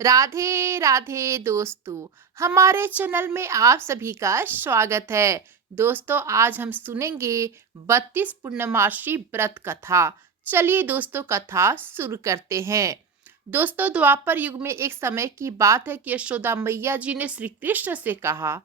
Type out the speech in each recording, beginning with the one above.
राधे राधे दोस्तों। हमारे चैनल में आप सभी का स्वागत है। दोस्तों, आज हम सुनेंगे 32 पूर्णमासी व्रत कथा। चलिए दोस्तों, कथा शुरू करते हैं। दोस्तों, द्वापर युग में एक समय की बात है कि यशोदा मैया जी ने श्री कृष्ण से कहा,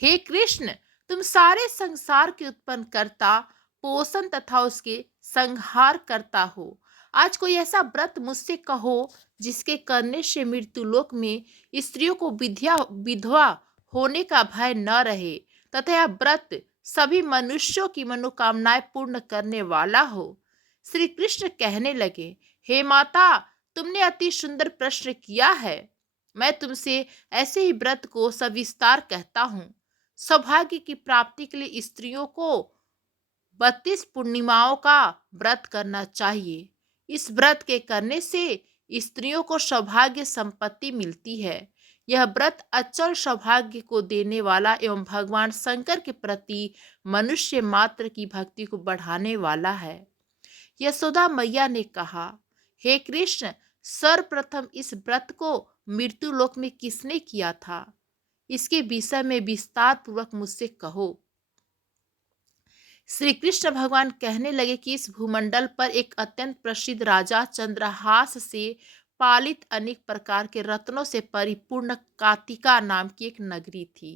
हे कृष्ण, तुम सारे संसार के उत्पन्न करता, पोषण तथा उसके संहार करता हो। आज कोई ऐसा व्रत मुझसे कहो जिसके करने से मृत्युलोक में स्त्रियों को विधवा होने का भय न रहे तथा यह व्रत सभी मनुष्यों की मनोकामनाएं पूर्ण करने वाला हो। श्री कृष्ण कहने लगे, हे माता, तुमने अति सुंदर प्रश्न किया है। मैं तुमसे ऐसे ही व्रत को सविस्तार कहता हूँ। सौभाग्य की प्राप्ति के लिए स्त्रियों को 32 पूर्णिमाओं का व्रत करना चाहिए। इस व्रत के करने से स्त्रियों को सौभाग्य संपत्ति मिलती है। यह व्रत अचल सौभाग्य को देने वाला एवं भगवान शंकर के प्रति मनुष्य मात्र की भक्ति को बढ़ाने वाला है। यशोदा मैया ने कहा, हे कृष्ण, सर्वप्रथम इस व्रत को मृत्यु लोक में किसने किया था? इसके विषय में विस्तार पूर्वक मुझसे कहो। श्री कृष्ण भगवान कहने लगे कि इस भूमंडल पर एक अत्यंत प्रसिद्ध राजा चंद्रहास से पालित अनेक प्रकार के रत्नों से परिपूर्ण कातिका नाम की एक नगरी थी।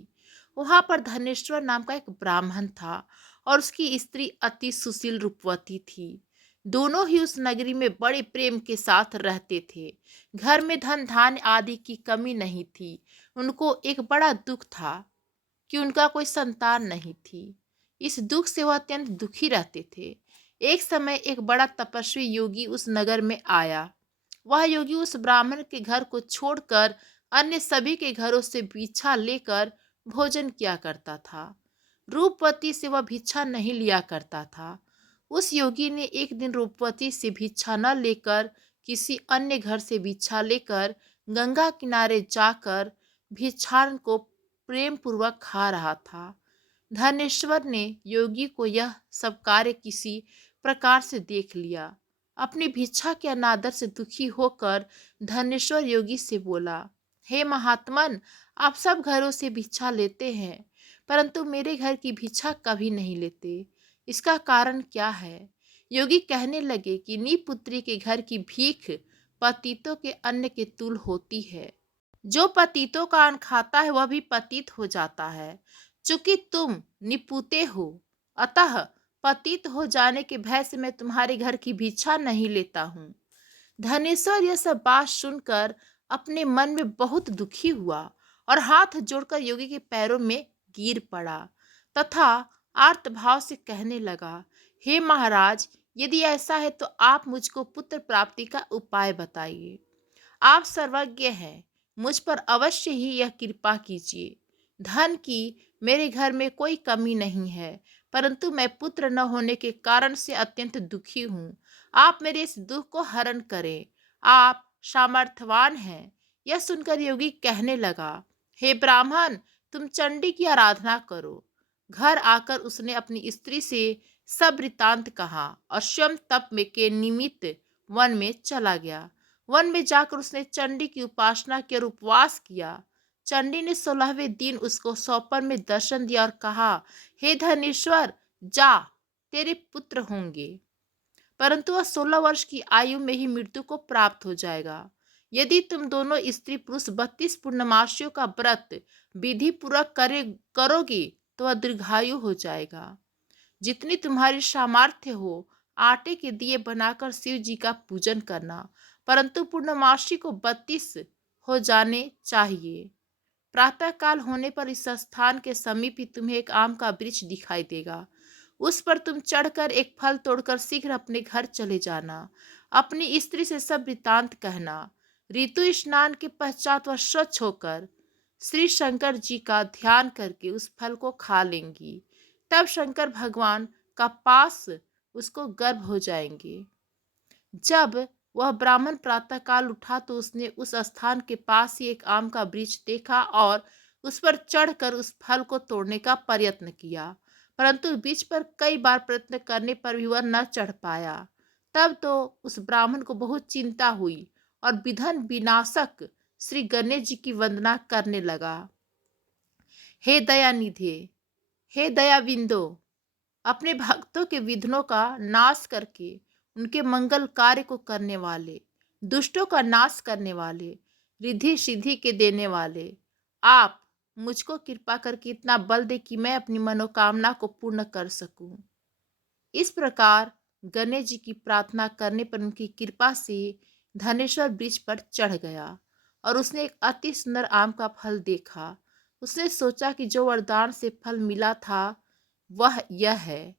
वहां पर धनेश्वर नाम का एक ब्राह्मण था और उसकी स्त्री अति सुशील रूपवती थी। दोनों ही उस नगरी में बड़े प्रेम के साथ रहते थे। घर में धन धान्य आदि की कमी नहीं थी। उनको एक बड़ा दुख था कि उनका कोई संतान नहीं थी। इस दुख से वह अत्यंत दुखी रहते थे। एक समय एक बड़ा तपस्वी योगी उस नगर में आया। वह योगी उस ब्राह्मण के घर को छोड़कर अन्य सभी के घरों से भिक्षा लेकर भोजन किया करता था। रूपवती से वह भिक्षा नहीं लिया करता था। उस योगी ने एक दिन रूपवती से भिक्षा न लेकर किसी अन्य घर से भिक्षा लेकर गंगा किनारे जाकर भिक्षान को प्रेम पूर्वक खा रहा था। धनेश्वर ने योगी को यह सब कार्य किसी प्रकार से देख लिया। अपनी भिक्षा के अनादर से दुखी होकर धनेश्वर योगी से बोला, हे महात्मन, आप सब घरों से भिक्षा लेते हैं परंतु मेरे घर की भिक्षा कभी नहीं लेते। इसका कारण क्या है? योगी कहने लगे कि निपुत्री के घर की भीख पतितों के अन्न के तुल होती है। जो पतितों का अन्न खाता है वह भी पतित हो जाता है। चूंकि तुम निपुते हो, अतः पतित हो जाने के भय से मैं तुम्हारे घर की भिक्षा नहीं लेता हूँ। धनेश्वर यह सब बात सुनकर अपने मन में बहुत दुखी हुआ और हाथ जोड़कर योगी के पैरों में गिर पड़ा तथा आर्त भाव से कहने लगा, हे महाराज, यदि ऐसा है तो आप मुझको पुत्र प्राप्ति का उपाय बताइए। आप सर्वज्ञ हैं, मुझ पर अवश्य ही यह कृपा कीजिए। धन की मेरे घर में कोई कमी नहीं है, परंतु मैं पुत्र न होने के कारण से अत्यंत दुखी हूँ। आप मेरे इस दुख को हरण करें। आप सामर्थ्यवान हैं। यह सुनकर योगी कहने लगा, हे ब्राह्मण, तुम चंडी की आराधना करो। घर आकर उसने अपनी स्त्री से सब वृतांत कहा और स्वयं तप में के निमित्त वन में चला गया। वन में जाकर उसने चंडी की उपासना की और उपवास किया। चंडी ने 16वें दिन उसको स्वप्न में दर्शन दिया और कहा, हे धनेश्वर, जा, तेरे पुत्र होंगे, परंतु वह 16 वर्ष की आयु में ही मृत्यु को प्राप्त हो जाएगा। यदि तुम दोनों स्त्री पुरुष 32 पूर्णमासियों का व्रत विधि पूर्वक करोगी तो वह दीर्घायु हो जाएगा। जितनी तुम्हारी सामर्थ्य हो, आटे के दिए बनाकर शिव जी का पूजन करना, परंतु पूर्णमासी को 32 हो जाने चाहिए। प्रातः काल होने पर इस स्थान के समीप ही तुम्हें एक आम का वृक्ष दिखाई देगा। उस पर तुम चढ़कर एक फल तोड़कर शीघ्र अपने घर चले जाना। अपनी स्त्री से सब वृतांत कहना। ऋतु स्नान के पश्चात वह स्वच्छ होकर श्री शंकर जी का ध्यान करके उस फल को खा लेंगी। तब शंकर भगवान का पास उसको गर्भ हो जाएंगे। जब वह ब्राह्मण प्रातःकाल उठा तो उसने उस स्थान के पास ही एक आम का वृक्ष देखा और उस पर चढ़कर उस फल को तोड़ने का प्रयत्न किया, परंतु वृक्ष पर कई बार प्रयत्न करने पर भी वह न चढ़ पाया। तब तो उस ब्राह्मण को बहुत चिंता हुई और विधन विनाशक श्री गणेश जी की वंदना करने लगा। हे दयानिधे, हे दयाविंदो, अपने भक्तों के विघ्नों का नाश करके उनके मंगल कार्य को करने वाले, दुष्टों का नाश करने वाले, रिद्धि सिद्धि के देने वाले, आप मुझको कृपा करके इतना बल दे कि मैं अपनी मनोकामना को पूर्ण कर सकूं। इस प्रकार गणेश जी की प्रार्थना करने पर उनकी कृपा से धनेश्वर वृक्ष पर चढ़ गया और उसने एक अति सुंदर आम का फल देखा। उसने सोचा कि जो वरदान से फल मिला था वह यह है,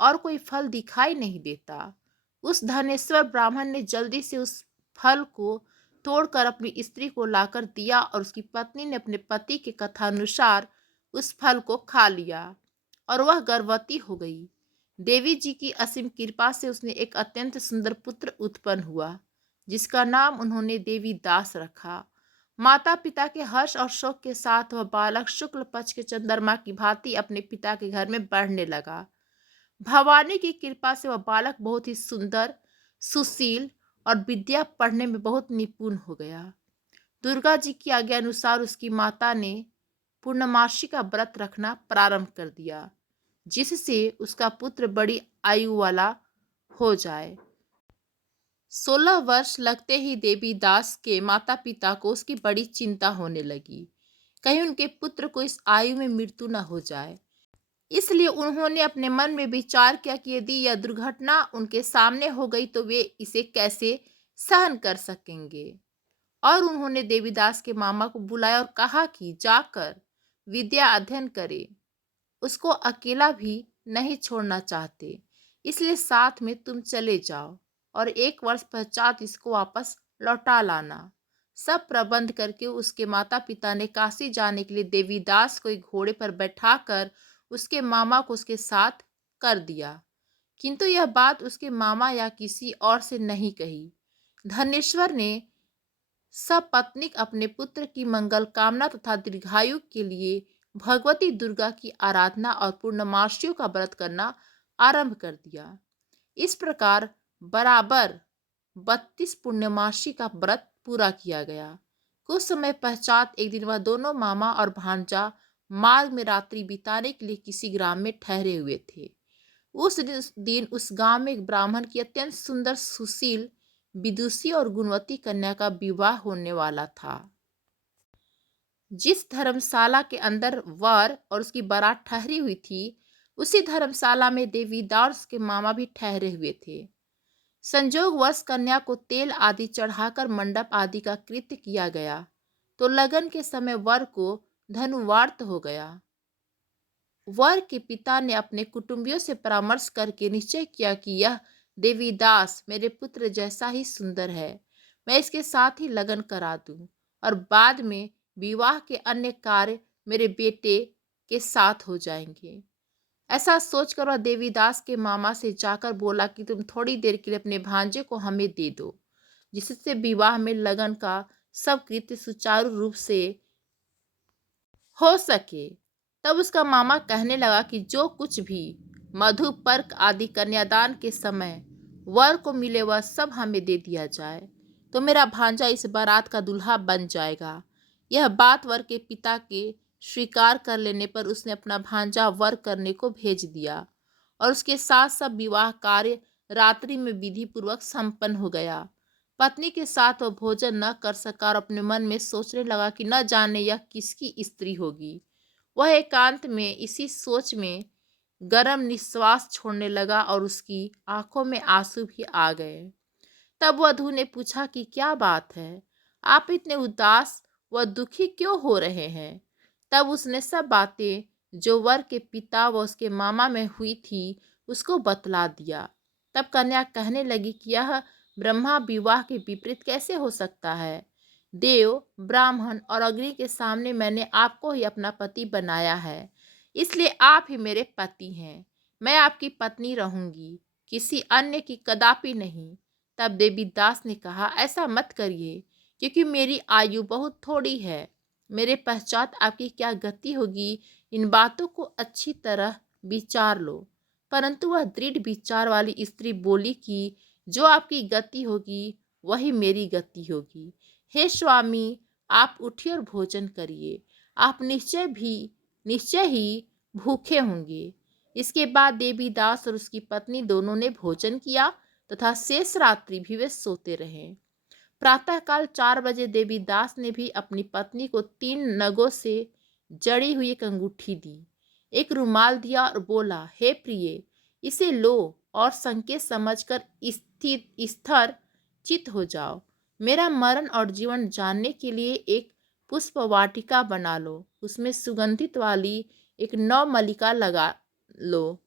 और कोई फल दिखाई नहीं देता। उस धनेश्वर ब्राह्मण ने जल्दी से उस फल को तोड़कर अपनी स्त्री को लाकर दिया और उसकी पत्नी ने अपने पति के कथानुसार उस फल को खा लिया और वह गर्भवती हो गई। देवी जी की असीम कृपा से उसने एक अत्यंत सुंदर पुत्र उत्पन्न हुआ, जिसका नाम उन्होंने देवी दास रखा। माता पिता के हर्ष और शोक के साथ वह बालक शुक्ल पक्ष के चंद्रमा की भांति अपने पिता के घर में बढ़ने लगा। भवानी की कृपा से वह बालक बहुत ही सुंदर, सुशील और विद्या पढ़ने में बहुत निपुण हो गया। दुर्गा जी की आज्ञा अनुसार उसकी माता ने पूर्णमासी का व्रत रखना प्रारंभ कर दिया, जिससे उसका पुत्र बड़ी आयु वाला हो जाए। 16 वर्ष लगते ही देवी दास के माता पिता को उसकी बड़ी चिंता होने लगी, कहीं उनके पुत्र को इस आयु में मृत्यु न हो जाए। इसलिए उन्होंने अपने मन में विचार किया कि यदि यह दुर्घटना उनके सामने हो गई तो वे इसे कैसे सहन कर सकेंगे। और उन्होंने देवीदास के मामा को बुलाया और कहा कि जाकर विद्या अध्ययन करे। उसको अकेला भी नहीं छोड़ना चाहते, इसलिए साथ में तुम चले जाओ और 1 वर्ष पश्चात इसको वापस लौटा लाना। सब प्रबंध करके उसके माता पिता ने काशी जाने के लिए देवीदास को एक घोड़े पर बैठाकर उसके मामा को उसके साथ कर दिया, किंतु यह बात उसके मामा या किसी और से नहीं कही। धनेश्वर ने सपत्नीक अपने पुत्र की मंगल कामना तथा दीर्घायु के लिए भगवती दुर्गा की आराधना और पूर्णमासियों का व्रत करना आरंभ कर दिया। इस प्रकार बराबर 32 पूर्णमासी का व्रत पूरा किया गया। कुछ समय पश्चात एक दिन वह दोनों मामा और भांजा मार्ग में रात्रि बिताने के लिए किसी ग्राम में ठहरे हुए थे। उस दिन उस गांव में एक ब्राह्मण की अत्यंत सुंदर, सुशील, विदुषी और गुणवती कन्या का विवाह होने वाला था। जिस धर्मशाला के अंदर वर और उसकी बारात ठहरी हुई थी, उसी धर्मशाला में देवीदास के मामा भी ठहरे हुए थे। संजोगवश कन्या को तेल आदि चढ़ाकर मंडप आदि का कृत्य किया गया, तो लगन के समय वर को धनुवार्त हो गया। वर के पिता ने अपने कुटुंबियों से परामर्श करके निश्चय किया कि यह देवीदास मेरे पुत्र जैसा ही सुंदर है, मैं इसके साथ ही लगन करा दूं और बाद में विवाह के अन्य कार्य मेरे बेटे के साथ हो जाएंगे। ऐसा सोचकर वह देवीदास के मामा से जाकर बोला कि तुम थोड़ी देर के लिए अपने भांजे को हमें दे दो, जिससे विवाह में लगन का सब कृत्य सुचारू रूप से हो सके। तब उसका मामा कहने लगा कि जो कुछ भी मधु पर्क आदि कन्यादान के समय वर को मिले वह सब हमें दे दिया जाए, तो मेरा भांजा इस बारात का दूल्हा बन जाएगा। यह बात वर के पिता के स्वीकार कर लेने पर उसने अपना भांजा वर करने को भेज दिया और उसके साथ सब विवाह कार्य रात्रि में विधि पूर्वक संपन्न हो गया। पत्नी के साथ वह भोजन न कर सका और अपने मन में सोचने लगा कि न जाने यह किसकी स्त्री होगी। वह एकांत में इसी सोच में गरम निश्वास छोड़ने लगा और उसकी आंखों में आंसू भी आ गए। तब वधू ने पूछा कि क्या बात है, आप इतने उदास व दुखी क्यों हो रहे हैं। तब उसने सब बातें जो वर के पिता व उसके मामा में हुई थी उसको बतला दिया। तब कन्या कहने लगी कि यह ब्रह्मा विवाह के विपरीत कैसे हो सकता है। देव, ब्राह्मण और अग्नि के सामने मैंने आपको ही अपना पति बनाया है, इसलिए आप ही मेरे पति हैं। मैं आपकी पत्नी रहूंगी, किसी अन्य की कदापि नहीं। तब देवीदास ने कहा, ऐसा मत करिए, क्योंकि मेरी आयु बहुत थोड़ी है। मेरे पश्चात आपकी क्या गति होगी, इन बातों को अच्छी तरह विचार लो। परंतु वह दृढ़ विचार वाली स्त्री बोली कि जो आपकी गति होगी वही मेरी गति होगी। हे स्वामी, आप उठिए और भोजन करिए। आप निश्चय ही भूखे होंगे। इसके बाद देवीदास और उसकी पत्नी दोनों ने भोजन किया तथा शेष रात्रि भी वे सोते रहे। प्रातःकाल 4 बजे देवीदास ने भी अपनी पत्नी को 3 नगों से जड़ी हुई एक अंगूठी दी, एक रुमाल दिया और बोला, हे प्रिय, इसे लो और संकेत समझकर स्थिर चित हो जाओ। मेरा मरण और जीवन जानने के लिए एक पुष्प वाटिका बना लो, उसमें सुगंधित वाली एक नवमल्लिका लगा लो,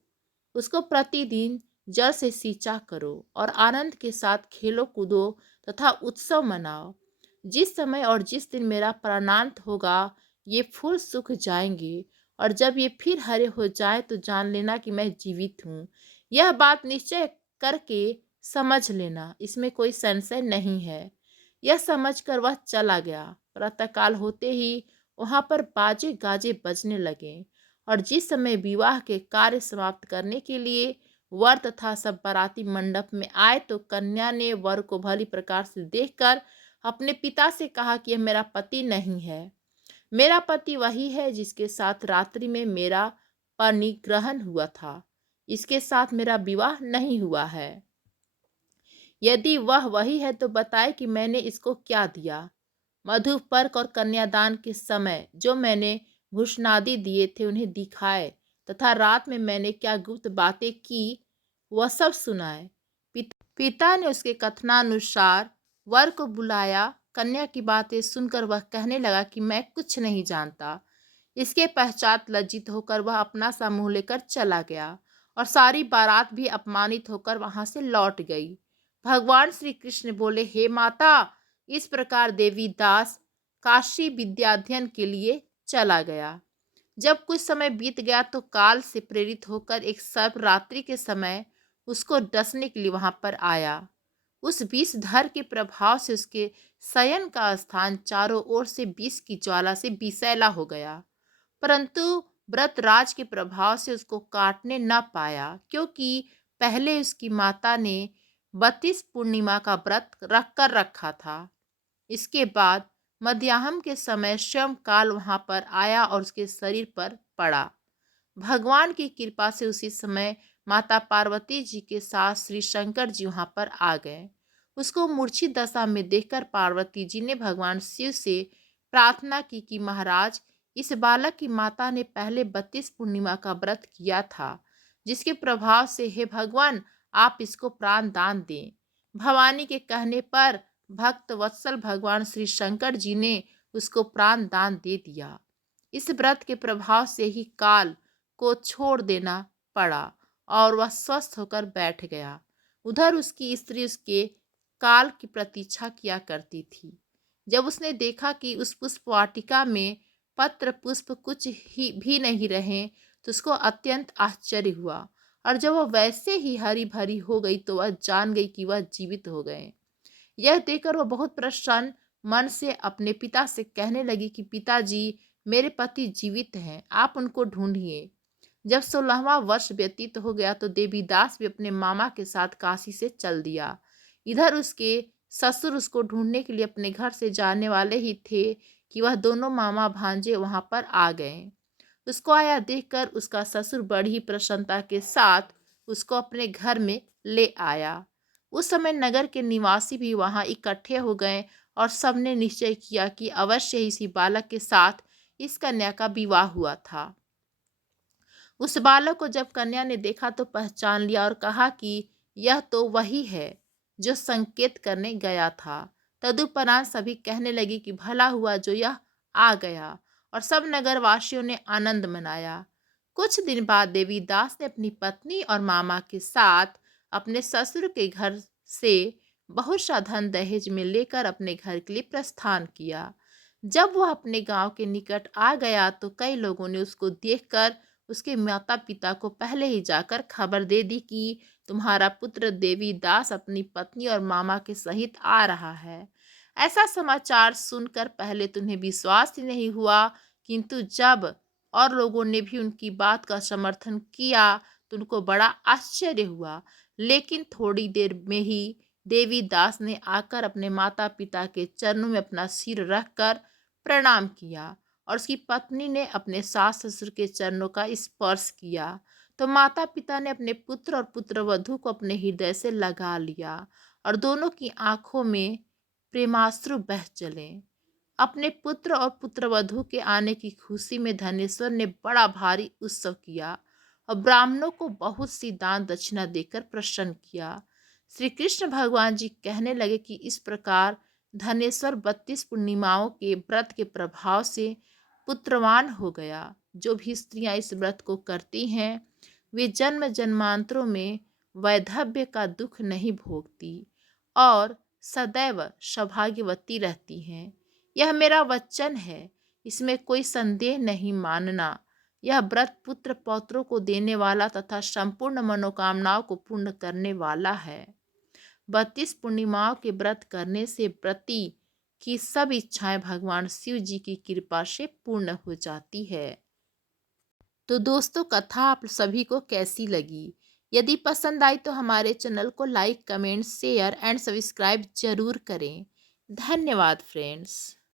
उसको प्रतिदिन जल से सींचा करो और आनंद के साथ खेलो कूदो तथा उत्सव मनाओ। जिस समय और जिस दिन मेरा प्राणांत होगा, ये फूल सूख जाएंगे और जब ये फिर हरे हो जाए तो जान लेना कि मैं जीवित हूँ। यह बात निश्चय करके समझ लेना, इसमें कोई संशय नहीं है। यह समझकर वह चला गया। प्रातःकाल होते ही वहां पर बाजे गाजे बजने लगे और जिस समय विवाह के कार्य समाप्त करने के लिए वर तथा सब बाराती मंडप में आए तो कन्या ने वर को भली प्रकार से देखकर अपने पिता से कहा कि यह मेरा पति नहीं है। मेरा पति वही है जिसके साथ रात्रि में मेरा परिग्रहण हुआ था। इसके साथ मेरा विवाह नहीं हुआ है। यदि वह वही है तो बताए कि मैंने इसको क्या दिया। मधुपर्क और कन्यादान के समय जो मैंने भूषणादि दिए थे उन्हें दिखाए तथा रात में मैंने क्या गुप्त बातें की वह सब सुनाए। पिता ने उसके कथनानुसार वर को बुलाया। कन्या की बातें सुनकर वह कहने लगा कि मैं कुछ नहीं जानता। इसके पश्चात लज्जित होकर वह अपना सा मुंह लेकर चला गया और सारी बारात भी अपमानित होकर वहां से लौट गई। भगवान श्री कृष्ण बोले, हे माता, इस प्रकार देवीदास काशी विद्याध्ययन के लिए चला गया। जब कुछ समय बीत गया तो काल से प्रेरित होकर एक सर्प रात्रि के समय उसको डसने के लिए वहां पर आया। उस विषधर के प्रभाव से उसके शयन का स्थान चारों ओर से विष की ज्वाला से विषैला हो गया, परंतु व्रतराज के प्रभाव से उसको काटने न पाया, क्योंकि पहले उसकी माता ने 32 पूर्णिमा का व्रत रख कर रखा था। इसके बाद मध्याह्न के समय स्वयं काल वहां पर आया और उसके शरीर पर पड़ा। भगवान की कृपा से उसी समय माता पार्वती जी के साथ श्री शंकर जी वहां पर आ गए। उसको मूर्छित दशा में देखकर पार्वती जी ने भगवान शिव से प्रार्थना की कि महाराज, इस बालक की माता ने पहले 32 पूर्णिमा का व्रत किया था, जिसके प्रभाव से हे भगवान आप इसको प्राण दान दें। भवानी के कहने पर भक्त वत्सल भगवान श्री शंकर जी ने उसको प्राण दान दे दिया। इस व्रत के प्रभाव से ही काल को छोड़ देना पड़ा और वह स्वस्थ होकर बैठ गया। उधर उसकी स्त्री उसके काल की प्रतीक्षा किया करती थी। जब उसने देखा कि उस पुष्प वाटिका में पत्र पुष्प कुछ ही भी नहीं रहे तो उसको अत्यंत आश्चर्य हुआ और जब वह वैसे ही हरी भरी हो गई तो वह जान गई कि वह जीवित हो गए। यह देखकर वह बहुत प्रसन्न मन से अपने पिता से कहने लगी कि पिताजी, मेरे पति जीवित हैं, आप उनको ढूंढिए। जब 16वां वर्ष व्यतीत हो गया तो देवीदास भी अपने मामा के साथ काशी से चल दिया। इधर उसके ससुर उसको ढूंढने के लिए अपने घर से जाने वाले ही थे कि वह दोनों मामा भांजे वहां पर आ गए। उसको आया देखकर उसका ससुर बड़ी प्रसन्नता के साथ उसको अपने घर में ले आया। उस समय नगर के निवासी भी वहां इकट्ठे हो गए और सबने निश्चय किया कि अवश्य ही इसी बालक के साथ इस कन्या का विवाह हुआ था। उस बालक को जब कन्या ने देखा तो पहचान लिया और कहा कि यह तो वही है जो संकेत करने गया था। तदुपरांत सभी कहने लगी कि भला हुआ जो यह आ गया, और सब नगरवासियों ने आनंद मनाया। कुछ दिन बाद देवीदास ने अपनी पत्नी और मामा के साथ अपने ससुर के घर से बहुत सा धन दहेज में लेकर अपने घर के लिए प्रस्थान किया। जब वह अपने गांव के निकट आ गया तो कई लोगों ने उसको देखकर उसके माता पिता को पहले ही जाकर खबर दे दी कि तुम्हारा पुत्र देवीदास अपनी पत्नी और मामा के सहित आ रहा है। ऐसा समाचार सुनकर पहले तो उन्हें विश्वास ही नहीं हुआ, किंतु जब और लोगों ने भी उनकी बात का समर्थन किया तो उनको बड़ा आश्चर्य हुआ। लेकिन थोड़ी देर में ही देवीदास ने आकर अपने माता पिता के चरणों में अपना सिर रखकर प्रणाम किया और उसकी पत्नी ने अपने सास ससुर के चरणों का स्पर्श किया, तो माता पिता ने अपने पुत्र और पुत्रवधू को अपने हृदय से लगा लिया और दोनों की आंखों में प्रेमाश्रु बह चले। अपने पुत्र और पुत्रवधू के आने की खुशी में धनेश्वर ने बड़ा भारी उत्सव किया और ब्राह्मणों को बहुत सी दान दक्षिणा देकर प्रसन्न किया। श्री कृष्ण भगवान जी कहने लगे कि इस प्रकार धनेश्वर 32 पूर्णिमाओं के व्रत के प्रभाव से पुत्रवान हो गया। जो भी स्त्रियां इस व्रत को करती हैं वे जन्म जन्मांतरों में वैधव्य का दुख नहीं भोगती और सदैव सौभाग्यवती रहती हैं। यह मेरा वचन है, इसमें कोई संदेह नहीं मानना। यह व्रत पुत्र पौत्रों को देने वाला तथा संपूर्ण मनोकामनाओं को पूर्ण करने वाला है। 32 पूर्णिमाओं के व्रत करने से व्रती की सब इच्छाएं भगवान शिव जी की कृपा से पूर्ण हो जाती है। तो दोस्तों, कथा आप सभी को कैसी लगी? यदि पसंद आई तो हमारे चैनल को like, comment, share and subscribe जरूर करें। धन्यवाद फ्रेंड्स।